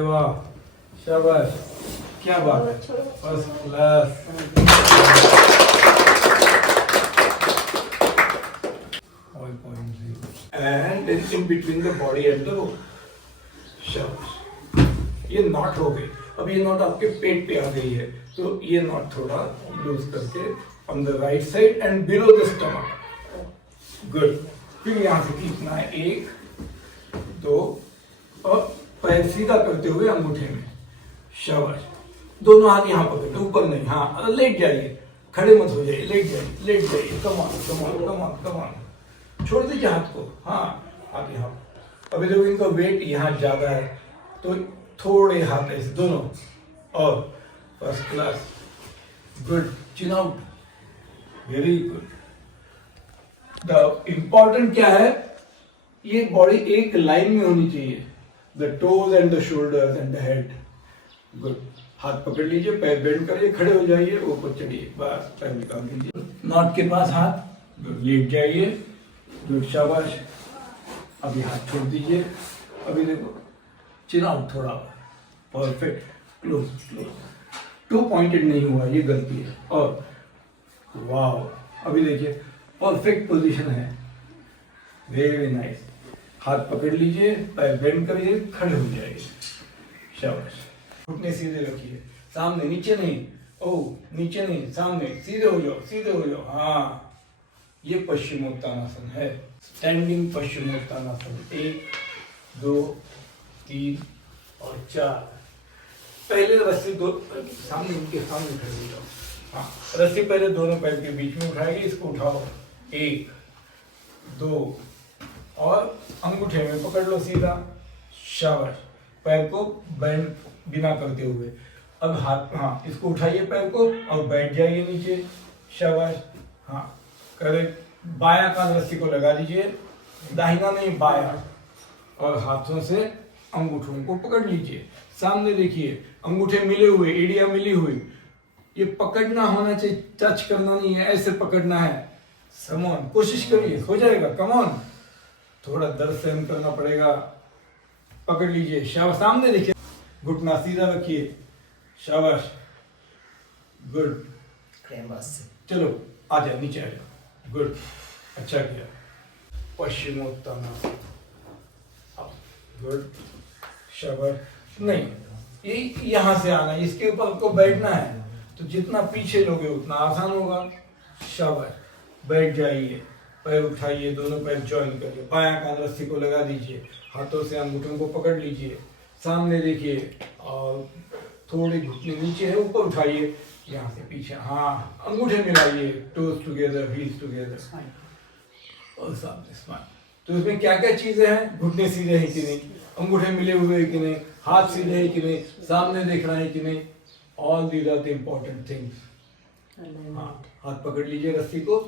वाह, शाबाश, क्या बात है, first class. And in between the body and the rope. शाबाश। ये नॉट हो गई। अब ये नॉट आपके पेट पे आ गई है, तो ये नॉट थोड़ा लूज करके on the right side and below the stomach. Good. फिर यहाँ से खींचना है, 1, 2 और पैर सीधा करते हुए अंगूठे में। शाबाश। दोनों हाथ यहाँ पकड़, ऊपर नहीं। हाँ, लेट जाइए, खड़े मत हो जाइए, लेट जाइए, लेट जाइए। Come on, come on, come on, come on. छोड़ दीजिए हाथ को। हाँ, आगे हाँ। अभी देखो इनका वेट यहाँ ज्यादा है, तो थोड़े हाथ ऐसे दोनों। और first class. Good. Chin out. Very good. The important क्या है, ये बॉडी एक लाइन में होनी चाहिए। The toes and the shoulders and the head. Good. हाथ पकड़ लीजिए, पैर बेंड करिए, खड़े हो जाइए, ऊपर चढ़िए, बस पैर निकाल दीजिए। नॉट के पास हाथ। गुड। लेट जाइए। गुड। शाबाश। अभी हाथ छोड़ दीजिए। अभी देखो, चिन आउट थोड़ा। परफेक्ट। Close, close. 2 पॉइंटेड नहीं हुआ, ये गलती है। और वाह, अभी देखिए परफेक्ट पोजीशन है। Very nice. हाथ पकड़ लीजिए, पैर बेंड करिए, खड़े हो जाइए। शाबाश। घुटने सीधे रखिए, सामने, नीचे नहीं। ओ, नीचे नहीं, सामने। सीधे हो जाओ, सीधे हो जाओ। हाँ, ये पश्चिमोत्तानासन है। स्टैंडिंग पश्चिमोत्तानासन। 1, 2, 3 और 4। पहले रस्सी दो सामने, इनके सामने खड़े हो जाओ। हाँ, रस्सी पहले दोनों पैर के बीच में उठाइए, इसको उठाओ। 1, 2 और अंगूठे में पकड़ लो सीधा। शाबाश। पैर को बेंड बिना करते हुए। अब हाथ, हाँ, इसको उठाइए पैर को और बैठ जाइए नीचे। शाबाश। हाँ, करेक्ट। बायां कान रस्सी को लगा दीजिए, दाहिना नहीं, बायां। और हाथों से अंगूठों को पकड़ लीजिए। सामने देखिए, अंगूठे मिले हुए, एड़ियां मिली हुई। ये पकड़ना होना चाहिए, टच करना नहीं है, ऐसे पकड़ना है। समॉन, कोशिश करिए, हो जाएगा। कमॉन, थोड़ा दर्द सहन करना पड़ेगा। पकड़ लीजिए। शाबाश। सामने देखिए, घुटना सीधा रखिए। शाबाश। गुड। चलो, आ जाओ, नीचे आ जाओ। गुड। अच्छा किया। पश्चिमोत्तानासन। गुड। शाबाश। नहीं, ये यहाँ से आना, इसके ऊपर आपको बैठना है, तो जितना पीछे लोगे उतना आसान होगा। शाबाश। बैठ जाइए, पैर उठाइए, दोनों पैर ज्वाइन करिए, बायां कान रस्सी को लगा दीजिए, हाथों से अंगूठों को पकड़ लीजिए। सामने देखिए और थोड़े घुटने नीचे है, ऊपर उठाइए, यहाँ से पीछे। हाँ, अंगूठे मिलाइए, टोज टुगेदर, हील्स टुगेदर और सामने स्माइल। तो इसमें क्या क्या चीजें हैं, घुटने सीधे हैं कि नहीं, अंगूठे मिले हुए हैं कि नहीं, हाथ सीधे हैं कि नहीं, सामने देखना है कि नहीं। All these are the important things. हाँ, हाथ पकड़ लीजिए रस्सी को,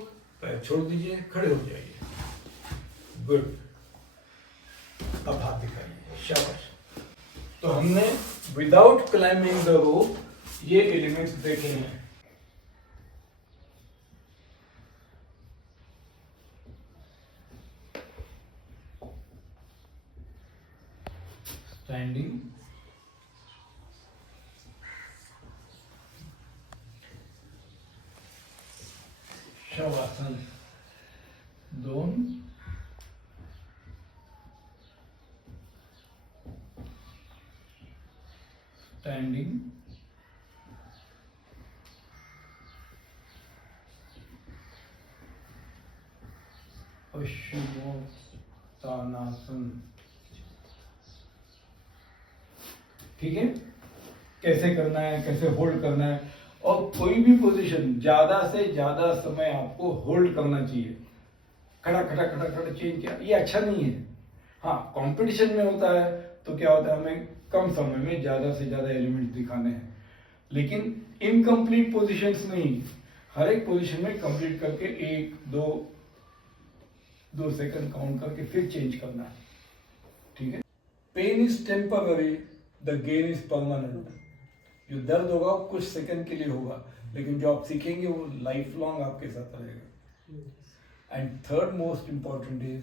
पैर छोड़ दीजिए, खड़े हो जाइए। गुड। अब हाथ दिखाइए। शाबाश। तो हमने विदाउट क्लाइंबिंग द रोप ये एलिमेंट्स देखे हैं। स्टैंडिंग, शवासन, दोन, स्टैंडिंग, पश्चिमोत्तानासन। ठीक है, कैसे करना है, कैसे होल्ड करना है। और कोई भी पोजीशन ज्यादा से ज्यादा समय आपको होल्ड करना चाहिए। खड़ा खड़ा खड़ा खड़ा चेंज किया, ये अच्छा नहीं है। हाँ, कंपटीशन में होता है तो क्या होता है, हमें कम समय में ज्यादा से ज्यादा एलिमेंट दिखाने हैं, लेकिन इनकम्प्लीट पोजीशंस नहीं, हर एक पोजीशन में कंप्लीट करके 1, 2 सेकंड काउंट करके फिर चेंज करना है। ठीक है। Pain is temporary, the gain is permanent. जो दर्द होगा कुछ सेकंड के लिए होगा, लेकिन जो आप सीखेंगे वो लाइफ लॉन्ग आपके साथ रहेगा। And third most important is,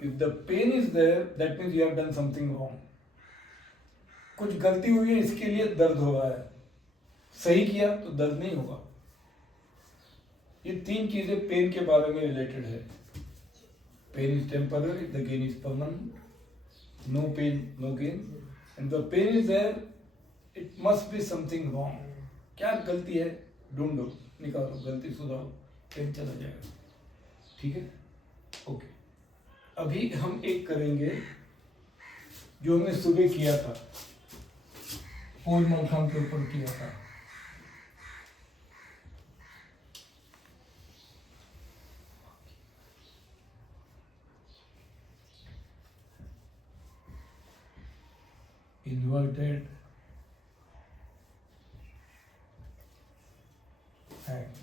if the pain is there, that means you have done something wrong. कुछ गलती हुई है इसके लिए दर्द हो रहा है, सही किया तो दर्द नहीं होगा। ये तीन चीजें पेन के बारे में रिलेटेड है। Pain is temporary, the gain is permanent, no pain no gain, and the pain is there, it must be something wrong. क्या गलती है, ढूंढो, निकालो, गलती सुधारो, पेन चला जाएगा। ठीक है, ओके। अभी हम एक करेंगे जो हमने सुबह किया था, पोल मलखंब के ऊपर किया था। Inverted hang.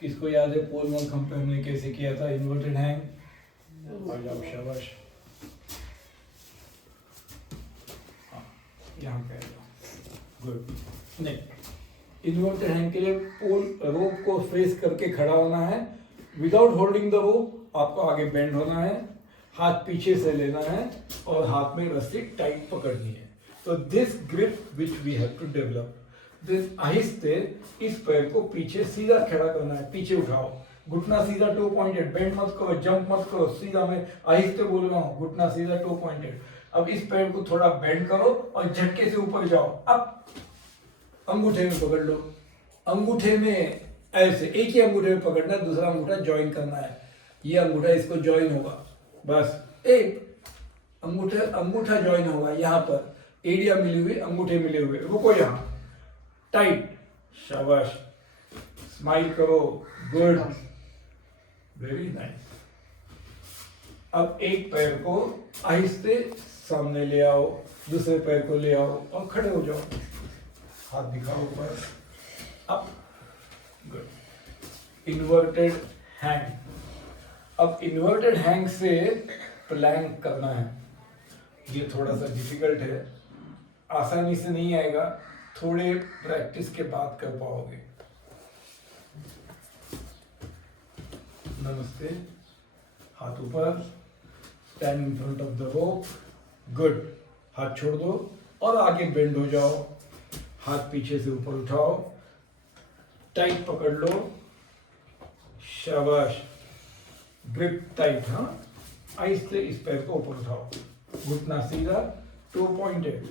किसको याद है पोल मलखंब पे हमने कैसे किया था इन्वर्टेड हैंग? शाबाश, यहाँ पे गुड। नहीं, इन्वर्टेड हैंग के लिए पोल रोप को फेस करके खड़ा होना है, विदाउट होल्डिंग द रोप। आपको आगे बेंड होना है, हाथ पीछे से लेना है और हाथ में रस्सी टाइट पकड़नी है। तो this grip which we have to develop, this आहिस्ते इस पैर को पीछे सीधा खड़ा करना है, पीछे उठाओ, घुटना सीधा, टो पॉइंटेड, बेंड मत करो, जंप मत करो, सीधा। मैं आहिस्ते बोल रहा हूँ, घुटना सीधा, टो पॉइंटेड। अब इस पैर को थोड़ा बेंड करो और झटके से ऊपर जाओ। अब अंगूठे में पकड़ लो, अंगूठे में ऐसे, एक ही अंगूठे में पकड़ना है, दूसरा अंगूठा ज्वाइन करना है। ये अंगूठा इसको ज्वाइन होगा, बस एक अंगूठा ज्वाइन होगा यहाँ पर, एरिया मिली हुई, अंगूठे मिले हुए। रुको यहाँ, टाइट, शाबाश, स्माइल करो, गुड, वेरी नाइस। अब एक पैर को आहिस्ते सामने ले आओ, दूसरे पैर को ले आओ और खड़े हो जाओ, हाथ दिखाओ ऊपर। अब गुड, इन्वर्टेड हैंग। अब इन्वर्टेड हैंग से प्लैंक करना है। ये थोड़ा सा डिफिकल्ट है, आसानी से नहीं आएगा, थोड़े प्रैक्टिस के बाद कर पाओगे। नमस्ते, हाथ ऊपर, stand in front of the rope, good. हाथ छोड़ दो और आगे बेंड हो जाओ, हाथ पीछे से ऊपर उठाओ, टाइट पकड़ लो, शाबाश, ग्रिप टाइट। हाँ, आहिस्ते इस पैर को ऊपर उठाओ, घुटना सीधा, टू पॉइंटेड,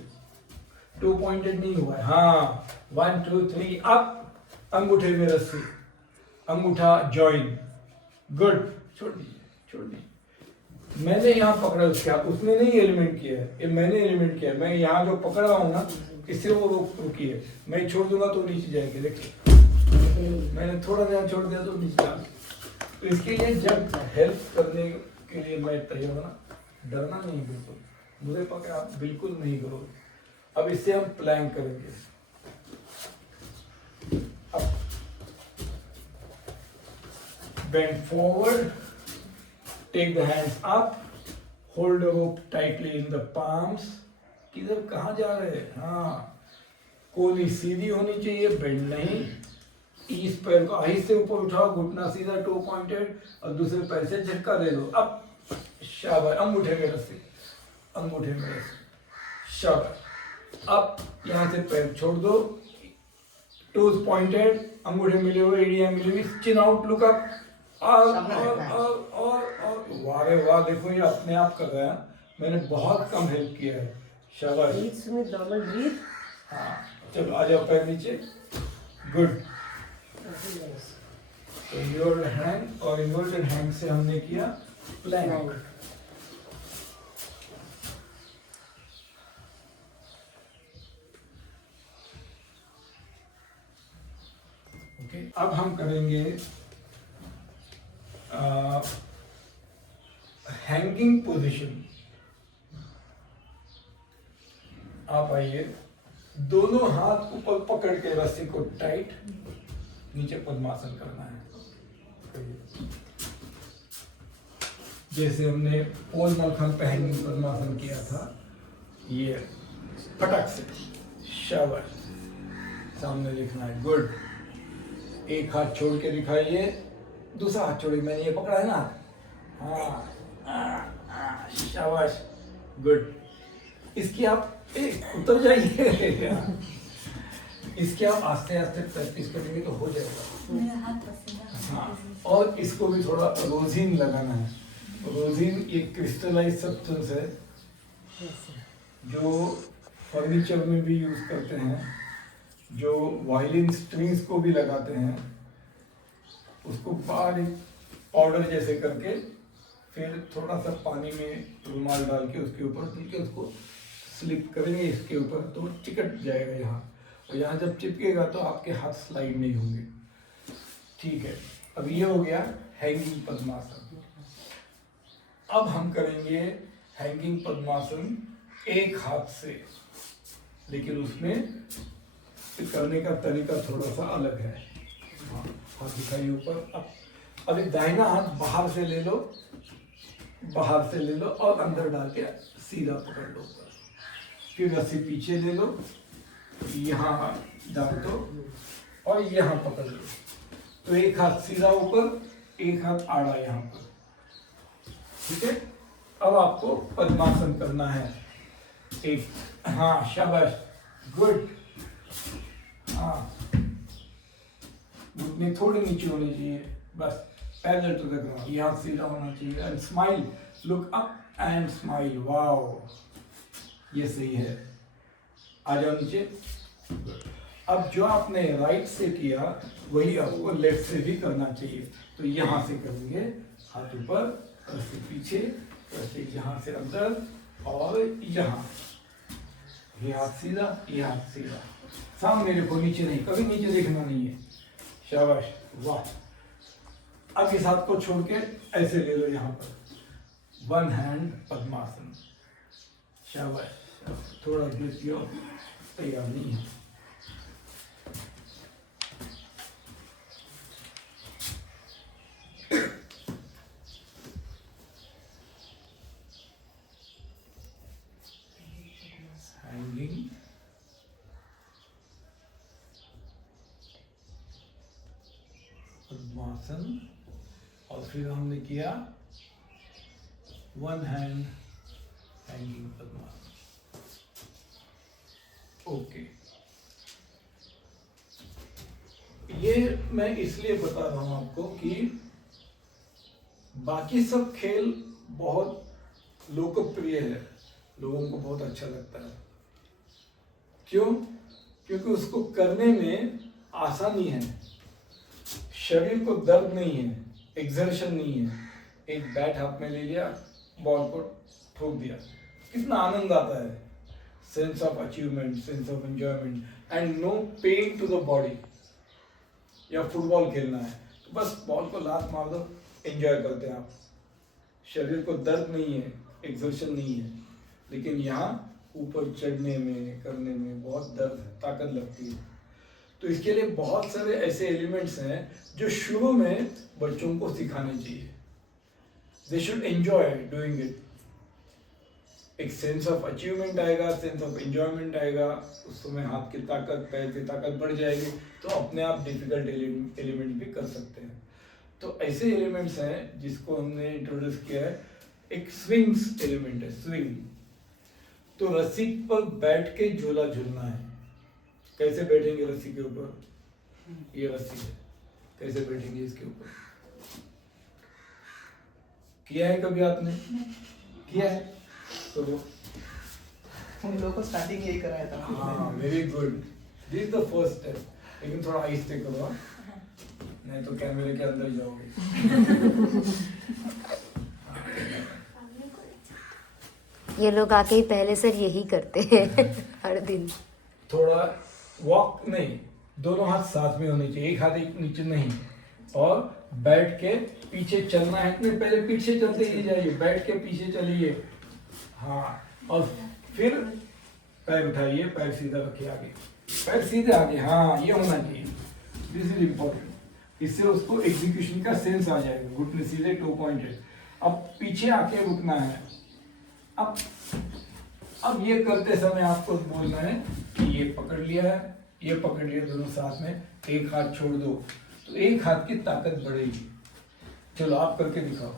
टू पॉइंटेड नहीं हुआ है। हाँ, 1 2 3 अप, अंगूठे में रस्सी, अंगूठा जॉइन, गुड। छोड़ दीजिए, छोड़ दीजिए। मैंने यहाँ पकड़ा, उसने नहीं एलिमेंट किया है, ये मैंने एलिमेंट किया है। मैं यहाँ जो पकड़ रहा हूँ ना, इससे वो रुकी है। मैं छोड़ दूंगा तो नीचे जाएगी, देखिए मैंने थोड़ा ध्यान छोड़ दिया तो नीचे जा। तो इसके लिए जब हेल्प करने के लिए मैं तैयार हूँ ना, डरना नहीं बिल्कुल, मुझे पकड़ आप बिल्कुल नहीं करो। अब इससे हम प्लैंक करेंगे। अब bend forward, take the hands up, hold the rope tightly in the palms. किधर, कहाँ जा रहे हैं? हाँ, कोहनी सीधी होनी चाहिए, बेंड नहीं। इस पैर को आहिस्ते ऊपर उठाओ, घुटना सीधा, टो पॉइंटेड, और दूसरे पैर से झटका दे दो। अब शाबाश, अंगूठे में रस्सी, अंगूठे में रस्सी, शाबाश। अब यहाँ से पैर छोड़ दो, टोज पॉइंटेड, अंगूठे मिले हुए, एरिया मिले हुए, चिन आउट, लुक अप, और वाह रे वाह, देखो ये अपने आप कर रहा है, मैंने बहुत कम हेल्प किया है, शाबाश। हाँ, चलो आ जाओ, पैर नीचे, गुड। तो इन्वर्टेड हैंग, और इन्वर्टेड हैंग से हमने किया प्लैंक। ओके, अब हम करेंगे हैंगिंग पोजीशन। आप आइए, दोनों हाथ ऊपर पकड़ के रस्सी को टाइट, नीचे पद्मासन करना है, जैसे हमने पोल मलखंब पे हैंगिंग पद्मासन किया था। ये फटक से, शाबाश, सामने दिखना है, गुड। एक हाथ छोड़ के दिखाइए, दूसरा हाथ छोड़िए, मैंने ये पकड़ा है ना, हाँ, शाबाश, गुड। इसकी आप उतर जाइए इसके आप आस्ते आस्ते प्रैक्टिस करेंगे तो हो जाएगा। हाँ, और इसको भी थोड़ा रोजिन लगाना है। रोजिन एक क्रिस्टलाइज सब्सटेंस है जो फर्नीचर में भी यूज करते हैं, जो वायलिन स्ट्रिंग्स को भी लगाते हैं। उसको बारीक पाउडर जैसे करके फिर थोड़ा सा पानी में रुमाल डाल के उसके ऊपर धुल के उसको स्लिप करेंगे इसके ऊपर, तो चिकट जाएगा यहाँ, और यहाँ जब चिपकेगा तो आपके हाथ स्लाइड नहीं होंगे। ठीक है, अब ये हो गया हैंगिंग पद्मासन। अब हम करेंगे हैंगिंग पद्मासन एक हाथ से, लेकिन उसमें करने का तरीका थोड़ा सा अलग है। हाँ, हाथ दिखाइए ऊपर। अब एक दाहिना हाथ बाहर से ले लो, बाहर से ले लो और अंदर डाल के सीधा पकड़ लो ऊपर। फिर रस्सी पीछे ले लो, यहाँ डाल दो और यहाँ पकड़ लो। तो एक हाथ सीधा ऊपर, एक हाथ आड़ा यहाँ पर। ठीक है, अब आपको पद्मासन करना है। एक, हाँ शाबाश, गुड। हाँ, घुटने थोड़े नीचे होने चाहिए, बस पैरेलल टू द ग्राउंड। यहाँ सीधा होना चाहिए and smile, look up and smile. Wow, ये सही है। आ जाओ नीचे। अब जो आपने राइट से किया वही आपको लेफ्ट से भी करना चाहिए। तो यहाँ से करेंगे, हाथ ऊपर, ऐसे पीछे, ऐसे यहाँ से अंदर और यहाँ। ये हाथ सीधा, ये हाथ सीधा। सामने देखो, नीचे नहीं, कभी नीचे देखना नहीं है। शाबाश, वाह। अब इस हाथ को छोड़ के ऐसे ले लो यहाँ पर, वन हैंड पद्मासन। शाबाश, थोड़ा ब्रीथ किया, तैयार नहीं है। हैंगिंग पद्मासन, और फिर हमने किया वन हैंड हैंगिंग पद्मासन। ओके, ये मैं इसलिए बता रहा हूं आपको कि बाकी सब खेल बहुत लोकप्रिय है, लोगों को बहुत अच्छा लगता है। क्यों? क्योंकि उसको करने में आसानी है, शरीर को दर्द नहीं है, एक्सर्शन नहीं है। एक बैट हाथ में ले लिया, बॉल को ठोक दिया, कितना आनंद आता है, sense of achievement, sense of enjoyment and no pain to the body. या फुटबॉल खेलना है तो बस बॉल को लात मार दो, एंजॉय करते हैं आप, शरीर को दर्द नहीं है, एक्सर्शन नहीं है। लेकिन यहाँ ऊपर चढ़ने में, करने में बहुत दर्द है, ताकत लगती है। तो इसके लिए बहुत सारे ऐसे एलिमेंट्स हैं जो शुरू में बच्चों को सिखाने चाहिए। They should enjoy doing it. एक सेंस ऑफ अचीवमेंट आएगा, सेंस ऑफ एंजॉयमेंट आएगा, उस समय हाथ की ताकत, पैर की ताकत बढ़ जाएगी, तो अपने आप डिफिकल्ट एलिमेंट भी कर सकते हैं। तो ऐसे एलिमेंट्स हैं जिसको हमने इंट्रोड्यूस किया है। एक स्विंग्स एलिमेंट है, स्विंग। तो रस्सी पर बैठ के झूला झूलना है। कैसे बैठेंगे रस्सी के ऊपर? ये रस्सी है, कैसे बैठेंगे इसके ऊपर? किया है कभी आपने? किया है तो हम लोगों को स्टार्टिंग यही कराया था। हाँ, very good. This is the first step. लेकिन थोड़ा आहिस्ते करो, नहीं तो कैमरे के अंदर जाओगे। ये लोग आके ही पहले सर यही करते हैं हर दिन। थोड़ा वॉक नहीं, दोनों हाथ साथ में होने चाहिए, एक हाथ एक नीचे नहीं। और बैठ के पीछे चलना है, नहीं पहले पीछे चलते ही जाइए, बैठ के पीछे चलिए। हाँ, और फिर पैर उठाइए, पैर सीधा रखिए आगे, पैर सीधे आगे। हाँ, ये होना चाहिए, दिस इज इम्पोर्टेंट। इससे उसको एग्जीक्यूशन का सेंस आ जाएगा। घुटने सीधे, टो पॉइंटेड। अब पीछे आके रुकना है। अब ये करते समय आपको बोलना है कि ये पकड़ लिया है, ये पकड़ लिया, दोनों साथ में, एक हाथ छोड़ दो, तो एक हाथ की ताकत बढ़ेगी। चलो आप करके दिखाओ।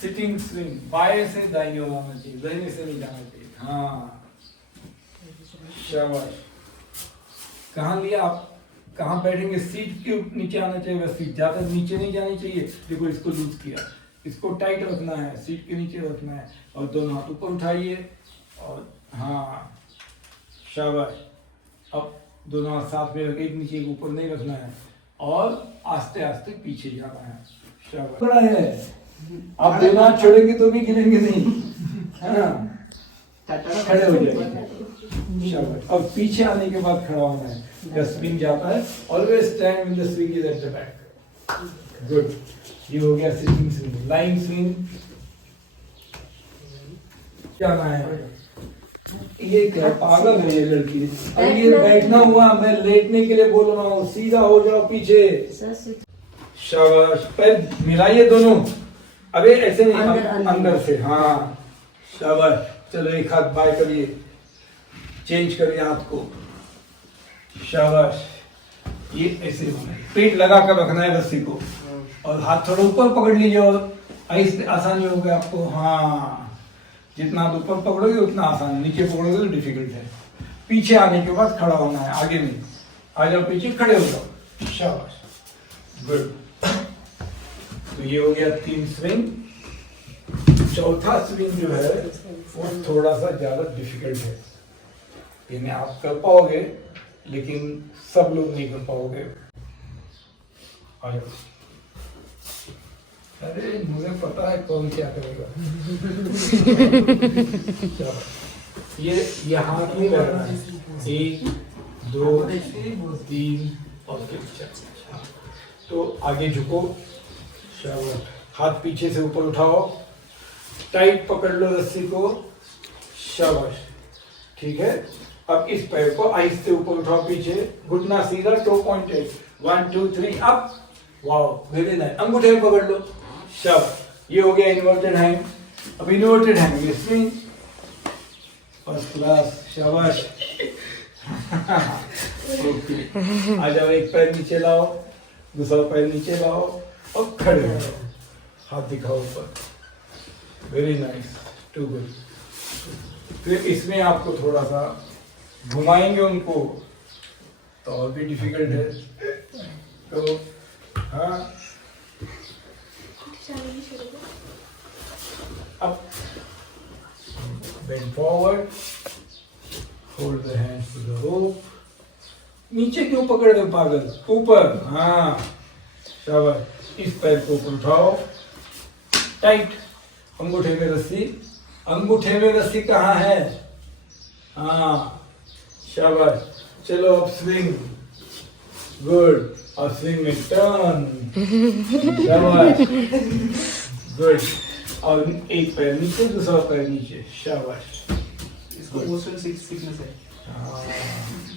सिटिंग स्विंग, बाएं से दाईं ओर आना चाहिए, दाहिने से नहीं जाना चाहिए। हाँ, शाबाश। कहाँ लिया आप, कहाँ बैठेंगे, सीट के नीचे आना चाहिए, बस सीट ज्यादा नीचे नहीं जानी चाहिए। देखो इसको लूज किया, इसको टाइट रखना है, सीट के नीचे रखना है, और दोनों हाथ ऊपर उठाइए, और हाँ शाबाश। अब दोनों हाथ साथ में रख, एक नीचे एक ऊपर नहीं रखना है, और आस्ते आस्ते पीछे जाना है। शाबाश। बड़ा है, आप दोनों हाथ छोड़ेंगे तो भी गिरेंगे नहीं। हाँ, खड़े हो जाएंगे। शाबाश। अब पीछे आने के बाद खड़ा होना है, जब स्विंग जाता है, always stand when the swing is at the back. Good, ये हो गया सिटिंग स्विंग। लाइन स्विंग जाना है। ये क्या पागल है ये लड़की। अब ये बैठना हुआ, मैं लेटने के लिए बोल रहा हूँ, सीधा हो जाओ पीछे। शाबाश। पैर मिलाइए दोनों, अबे ऐसे नहीं, अंदर से। हाँ शाबाश। चलो एक हाथ बाय करिए, चेंज करिए हाथ को। शाबाश। ये ऐसे होना है, पेट लगा कर रखना है रस्सी को, और हाथ थोड़ा ऊपर पकड़ लीजिए, और ऐसे आसानी होगी आपको। हाँ, जितना आप ऊपर पकड़ोगे उतना आसान, नीचे पकड़ोगे तो डिफिकल्ट है। पीछे आने के बाद खड़ा होना है, आगे नहीं। आ जाओ पीछे, खड़े हो जाओ। शाबाश, गुड। तो ये हो गया 3 स्विंग। चौथा स्विंग जो है वो थोड़ा सा ज्यादा डिफिकल्ट है। इन्हें आप कर पाओगे, लेकिन सब लोग नहीं कर पाओगे। आ जाओ। अरे मुझे पता है कौन क्या करेगा। ये हाथ नहीं करना है, 1 2 3 और फिर 4। तो आगे झुको, शाबाश। हाथ पीछे से ऊपर उठाओ, टाइट पकड़ लो रस्सी को, शाबाश। ठीक है, अब इस पैर को आहिस्ते ऊपर उठाओ पीछे, घुटना सीधा, toe pointed. 1 2 3 up. Wow, very nice. अंगूठे में पकड़ लो, शाबाश। ये हो गया इन्वर्टेड हैंड। अब इन्वर्टेड हैंड में स्विंग, फर्स्ट क्लास, शाबाश। ओके, आ जाओ, एक पैर नीचे लाओ, दूसरा पैर नीचे लाओ, और खड़े हो जाओ, हाथ दिखाओ ऊपर। Very nice, too good. फिर इसमें आपको थोड़ा सा घुमाएंगे उनको, तो और भी डिफिकल्ट है। तो हाँ, अब bend forward, hold the hands to the rope. नीचे क्यों पकड़ रहे पागल, ऊपर। हाँ शाबाश। इस पैर को ऊपर उठाओ, टाइट, अंगूठे में रस्सी। अंगूठे में रस्सी कहाँ है? हाँ शाबाश। चलो अब स्विंग, गुड। और स्विंग में टर्न, शाबाश, गुड। और एक पैर नीचे, दूसरा पैर नीचे, शाबाश। इसको मोशन सिकनेस है।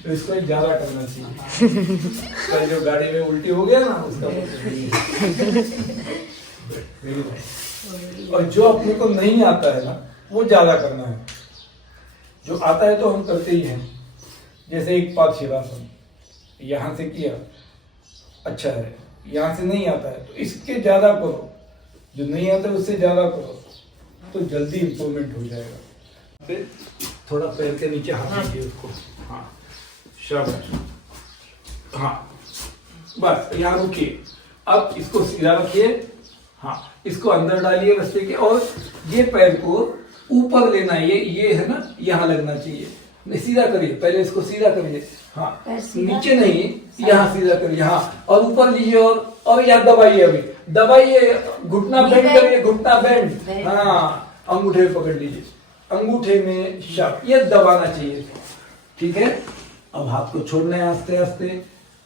तो इसको ज्यादा करना चाहिए। कल जो गाड़ी में उल्टी हो गया ना, उसका वेरी नाइस। और जो अपने को नहीं आता है ना, वो ज्यादा करना है। जो आता है तो हम करते ही हैं। जैसे एक पादशिवासन, यहाँ से किया अच्छा है, यहाँ से नहीं आता है तो इसके ज्यादा करो, जो नहीं आता है उससे ज्यादा करो, तो जल्दी इंप्रूवमेंट हो जाएगा। फिर थोड़ा पैर के नीचे हाथ दीजिए उसको। हाँ शाबाश। हाँ बस, यहाँ रुकिए। अब इसको सीधा रखिए। हाँ, इसको अंदर डालिए रस्ते के, और ये पैर को ऊपर लेना है। ये है ना, यहाँ लगना चाहिए। नहीं, सीधा करिए, पहले इसको सीधा करिए। हाँ, नीचे नहीं, यहाँ सीधा करिए। हाँ, और ऊपर लीजिए, और यहाँ दबाइए। अभी दबाइए, घुटना बेंड करिए, घुटना बेंड। हाँ, अंगूठे पकड़ लीजिए, अंगूठे में शार्प, ये दबाना चाहिए। ठीक है, अब हाथ को छोड़ना है आस्ते आस्ते।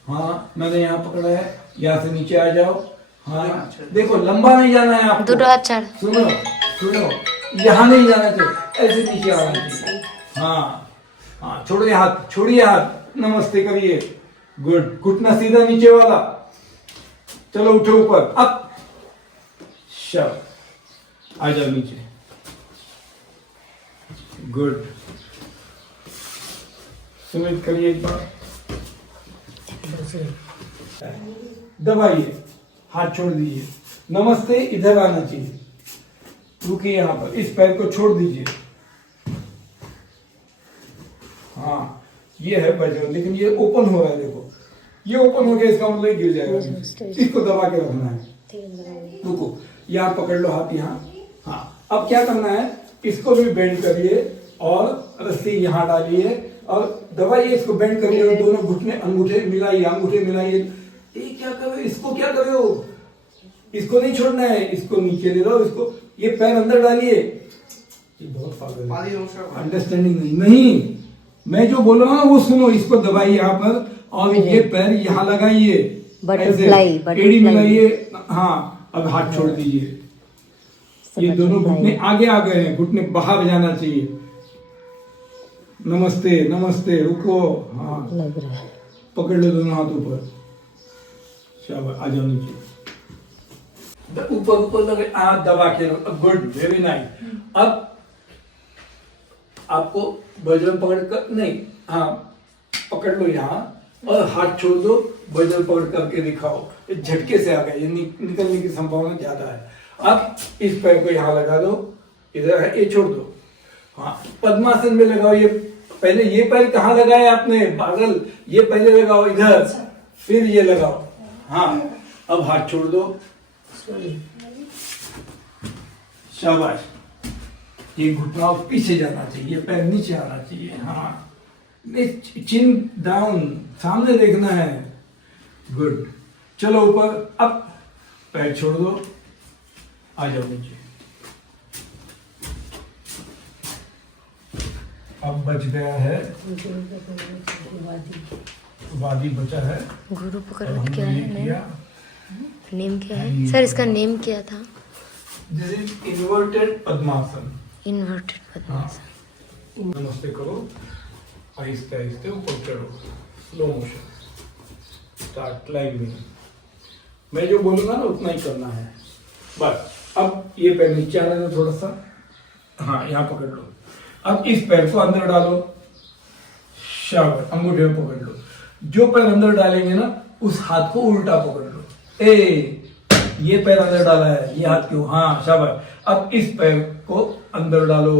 हाँ, मैंने यहाँ पकड़ा है, यहाँ से नीचे आ जाओ। हाँ, देखो लंबा नहीं जाना है आपको। दोनों हाथ छोड़। सुनो सुनो, यहाँ नहीं जाना चाहिए, ऐसे नीचे आना चाहिए। हाँ हाँ, छोड़िए हाथ, छोड़िए हाथ, नमस्ते करिए, गुड। घुटना सीधा नीचे वाला। चलो उठो ऊपर, अप, शब, आ जाओ नीचे, गुड। सुमित करिए एक बार, दबाइए, हाथ छोड़ दीजिए, नमस्ते इधर आना चाहिए। रुकिए यहाँ पर, इस पैर को छोड़ दीजिए। हाँ ये है वज्र, लेकिन ये ओपन हो रहा है, देखो ये ओपन हो गया, इसका मतलब ये गिर जाएगा नीचे। इसको दबा के रखना है। रुको, यहाँ पकड़ लो हाथ यहाँ। हाँ अब क्या करना है, इसको भी बेंड करिए और रस्सी यहाँ डालिए और दबाइए, इसको बेंड करिए और दोनों घुटने अंगूठे मिलाइए, अंगूठे मिलाइए। ये क्या कर रहे हो, इसको क्या कर रहे हो, इसको नहीं छोड़ना है, इसको नीचे ले लो, इसको ये पैर अंदर डालिए। ये बहुत पागल है, अंडरस्टैंडिंग नहीं, मैं जो बोल रहा हूँ ना वो सुनो। इसको दबाइए यहाँ पर और ये पैर यहाँ लगाइए, बटरफ्लाई, एड़ी मिलाइए। हाँ अब हाथ छोड़ दीजिए, ये दोनों घुटने आगे आ गए हैं, घुटने बाहर जाना चाहिए। नमस्ते नमस्ते, रुको। हाँ लग रहा है, पकड़ लो दोनों हाथ ऊपर, शाबाश, आ जाओ नीचे। ऊपर ऊपर लगे, हाथ दबा के, गुड, वेरी नाइस। अब आपको वज्र पकड़ कर नहीं, हाँ पकड़ लो यहाँ और हाथ छोड़ दो, वज्र पकड़ करके दिखाओ। ये झटके से आ गए, ये निकलने की संभावना ज्यादा है। अब इस पैर को यहाँ लगा दो, इधर है, ये छोड़ दो। हाँ पद्मासन में लगाओ। ये पहले ये पैर कहाँ लगाया आपने, पागल, ये पहले लगाओ इधर, फिर ये लगाओ। हाँ अब हाथ छोड़ दो, शाबाश। ये घुटना पीछे जाना चाहिए, पैर नीचे आना चाहिए। हाँ चिन डाउन, सामने देखना है, गुड। चलो ऊपर, अब पैर छोड़ दो, आ जाओ नीचे। अब बच गया है वादी, बचा है गुरु पकड़ और क्या हमने है, ये किया। नेम क्या है सर, इसका नेम क्या था? This is inverted padmasana. Inverted padmasana. नमस्ते करो, आहिस्ते आहिस्ते ऊपर चढ़ो, स्लो मोशन, स्टार्ट क्लाइंबिंग। मैं जो बोलूंगा ना उतना ही करना है बस। अब ये पैर नीचे आने दो थोड़ा सा, हाँ यहाँ पकड़ लो। अब इस पैर को अंदर डालो, शाबाश, अंगूठे में पकड़ लो। जो पैर अंदर डालेंगे ना उस हाथ को उल्टा पकड़ लो। ये पैर अंदर डाला है, ये हाथ क्यों, हाँ शाबाश। अब इस पैर को अंदर डालो,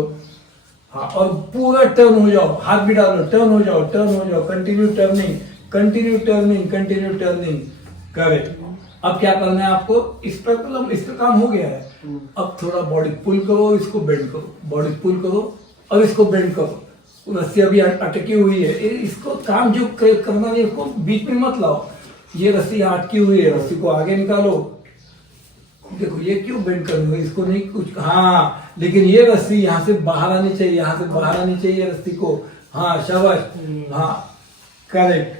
हाँ, और पूरा टर्न हो जाओ, हाथ भी डालो, टर्न हो जाओ, टर्न हो जाओ, continue turning, continue turning, continue turning. Correct. अब क्या करना है आपको, इस पर मतलब इस पर काम हो गया है। अब थोड़ा बॉडी पुल करो, इसको बेंड करो, बॉडी पुल करो और इसको बेंड करो। रस्सी अभी अटकी हुई है, इसको काम जो करना है इसको बीच में मत लाओ। ये रस्सी अटकी हुई है, रस्सी को आगे निकालो। देखो ये क्यों बेंड कर रहे हो, इसको नहीं कुछ, हाँ, लेकिन ये रस्सी यहाँ से बाहर आनी चाहिए, यहाँ से बाहर आनी चाहिए रस्सी को। हाँ शाबाश, हाँ करेक्ट।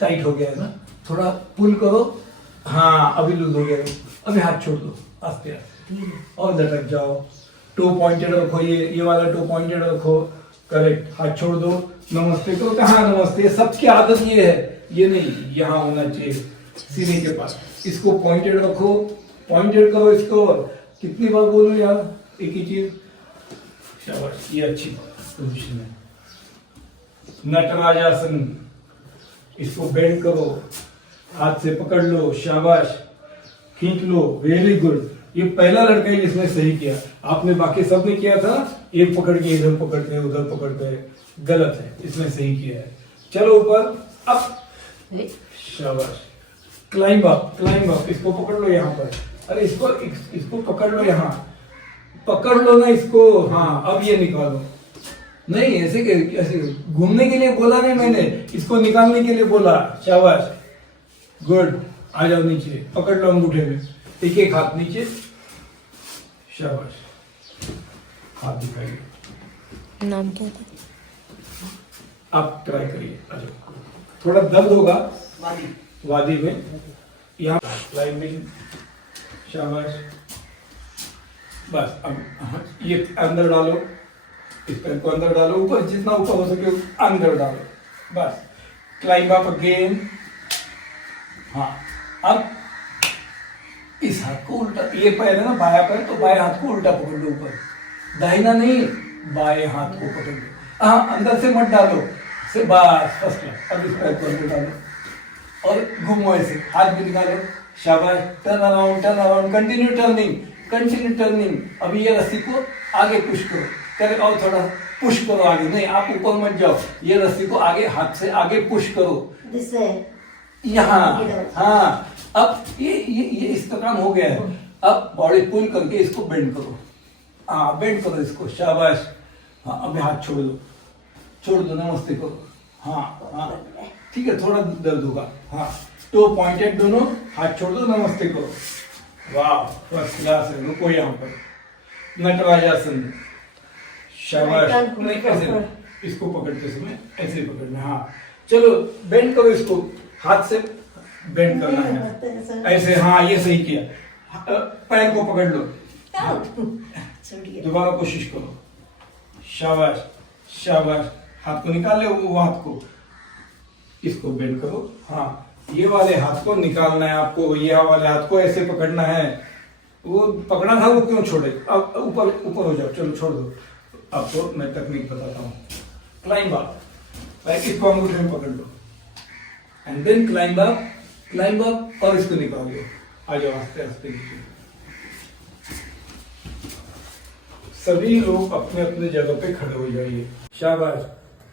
टाइट हो गया है ना, थोड़ा पुल करो, हाँ अभी लूज हो गया। अभी हाथ छोड़ दो आस्ते आस्ते और लटक जाओ। टो पॉइंटेड रखो, ये वाला टो पॉइंटेड रखो, करेक्ट। हाथ छोड़ दो, नमस्ते करो। कहाँ नमस्ते, सबकी आदत ये है, ये नहीं, यहाँ होना चाहिए सीने के पास। इसको पॉइंटेड रखो, पॉइंटेड करो इसको। कितनी बार बोलूं यार एक ही चीज, शाबाश, ये अच्छी पोजीशन है। नटराज आसन, इसको बेंड करो, हाथ से पकड़ लो, शाबाश, खींच लो, वेरी गुड। ये पहला लड़का है जिसने सही किया, आपने बाकी सब ने किया था एक पकड़ के इधर पकड़ के उधर पकड़ के, गलत है, इसने सही किया है। चलो ऊपर, अब शाबाश, क्लाइंब अप, क्लाइंब अप। इसको पकड़ लो यहाँ पर, अरे इसको पकड़ लो, यहाँ पकड़ लो ना इसको। हाँ अब ये निकालो, नहीं ऐसे घूमने के लिए बोला नहीं मैंने, इसको निकालने के लिए बोला। शाबाश, गुड। आ जाओ नीचे, पकड़ लो अंगूठे में, एक एक हाथ नीचे, शाबाश, हाथ दिखाइए। नाम क्या था? आप ट्राई करिए, आ जाओ। थोड़ा दर्द होगा वादी में, यहाँ क्लाइंबिंग, शाबाश, बस। अब ये अंदर डालो, इस पैर को अंदर डालो, ऊपर जितना ऊपर हो सके अंदर डालो, बस। Climb up again. हाँ अब इस हाथ को उल्टा, ये पैर है ना बाया पैर, तो बाएं हाथ को उल्टा पकड़ लो ऊपर, दाहिना नहीं, बाएं हाथ को पकड़ लो। हाँ अंदर से मत डालो, से बस फर्स्ट क्लास। अब इस पैर को अंदर डालो और घूमो ऐसे, हाथ भी निकालो, शाबाश, turn around, continue turning, continue turning. अभी ये रस्सी को आगे पुश करो, करे और थोड़ा पुश करो आगे, नहीं आप ऊपर मत जाओ, ये रस्सी को आगे हाथ से आगे पुश करो यहाँ। हाँ अब ये इसका काम हो गया है। अब बॉडी पुल करके इसको बेंड करो, हाँ बेंड करो इसको, शाबाश। हाँ अभी हाथ छोड़ दो, छोड़ दो, नमस्ते करो। हाँ हाँ ठीक है, थोड़ा दर्द होगा। हाँ टो पॉइंटेड दोनों, हाथ छोड़ दो, नमस्ते करो। वाह फर्स्ट क्लास है। रुको यहाँ पर, नटराजासन, शाबाश। नहीं ऐसे, इसको पकड़ते समय ऐसे पकड़ना। हाँ चलो बेंड करो इसको, हाथ से बेंड करना है ऐसे। हाँ ये सही किया। पैर को पकड़ लो, दोबारा कोशिश करो, शाबाश शाबाश। हाथ को निकाल ले, वो हाथ को, इसको बेंड करो। हाँ ये वाले हाथ को निकालना है आपको, ये वाले हाथ को ऐसे पकड़ना है। वो पकड़ा था वो क्यों छोड़े, अब ऊपर ऊपर हो जाओ, चलो छोड़ दो। अब तो मैं तकनीक बताता हूँ। क्लाइंब अप, इसको अंगूठे में पकड़ लो एंड देन क्लाइंब अप और इसको निकालो। आ जाओ आस्ते आस्ते नीचे। सभी लोग अपने अपने जगह पे खड़े हो जाइए, शाबाश।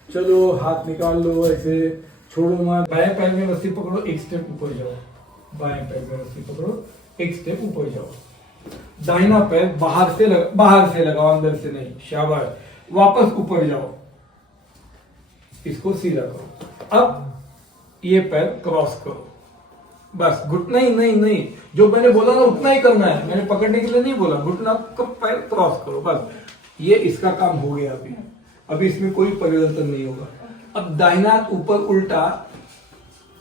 चलो हाथ निकाल लो, ऐसे छोड़ो मत। बाएं पैर में रस्सी पकड़ो, एक स्टेप ऊपर जाओ। बाएं पैर में रस्सी पकड़ो, एक स्टेप ऊपर जाओ। दाहिना पैर बाहर से लगाओ, अंदर से नहीं, शाबाश। वापस ऊपर जाओ, इसको सीधा करो। अब ये पैर क्रॉस करो, बस। घुटना ही नहीं, जो मैंने बोला ना उतना ही करना है, मैंने पकड़ने के लिए नहीं बोला। घुटना का पैर क्रॉस करो, बस। ये इसका काम हो गया। अभी इसमें कोई परिवर्तन नहीं होगा। अब दाहिना हाथ ऊपर उल्टा,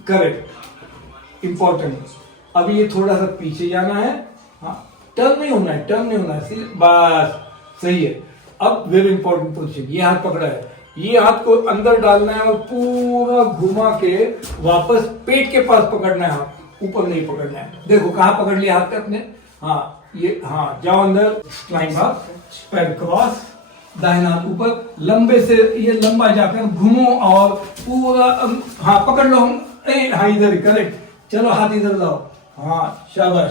करेक्ट, इंपॉर्टेंट। अभी ये थोड़ा सा पीछे जाना है, हाँ टर्न नहीं होना है, बस सही है। अब वेरी इंपॉर्टेंट पोजीशन, ये हाथ पकड़ा है, ये हाथ को अंदर डालना है और पूरा घुमा के वापस पेट के पास पकड़ना है। हाथ ऊपर नहीं पकड़ना है। देखो कहाँ पकड़ लिया हाथ अपने, हाँ ये, हाँ जाओ अंदर, क्लाइंब अप, पैर क्रॉस, दाहिना हाथ ऊपर, लंबे से ये लंबा जाकर घूमो और पूरा, हाँ पकड़ लो। हाँ इधर, करेक्ट। चलो हाथ इधर लाओ, हाँ शाबाश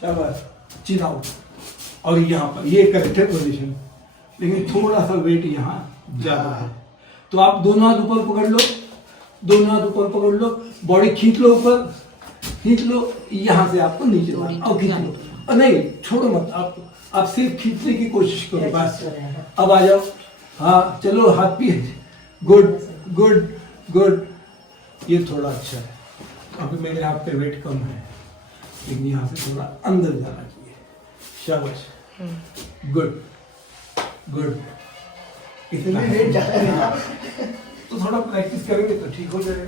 शाबाश। चिन आउट, और यहाँ पर ये करेक्ट है पोजीशन, लेकिन थोड़ा सा वेट यहाँ ज्यादा है। तो आप दोनों हाथ ऊपर पकड़ लो, दोनों हाथ ऊपर पकड़ लो, बॉडी खींच लो ऊपर, खींच लो। यहाँ से आपको नीचे लाना, और खींच लो, नहीं छोड़ो मत, आप सिर्फ खींचने की कोशिश करो, बस। अब आ जाओ, हाँ चलो हाथ भी, गुड गुड गुड। ये थोड़ा अच्छा है। अभी मेरे हाथ पे वेट कम है, लेकिन यहाँ से थोड़ा अंदर जाना चाहिए, शाबाश, गुड गुड। इतना वेट ज्यादा है, तो थोड़ा प्रैक्टिस करेंगे तो ठीक हो जाएगा।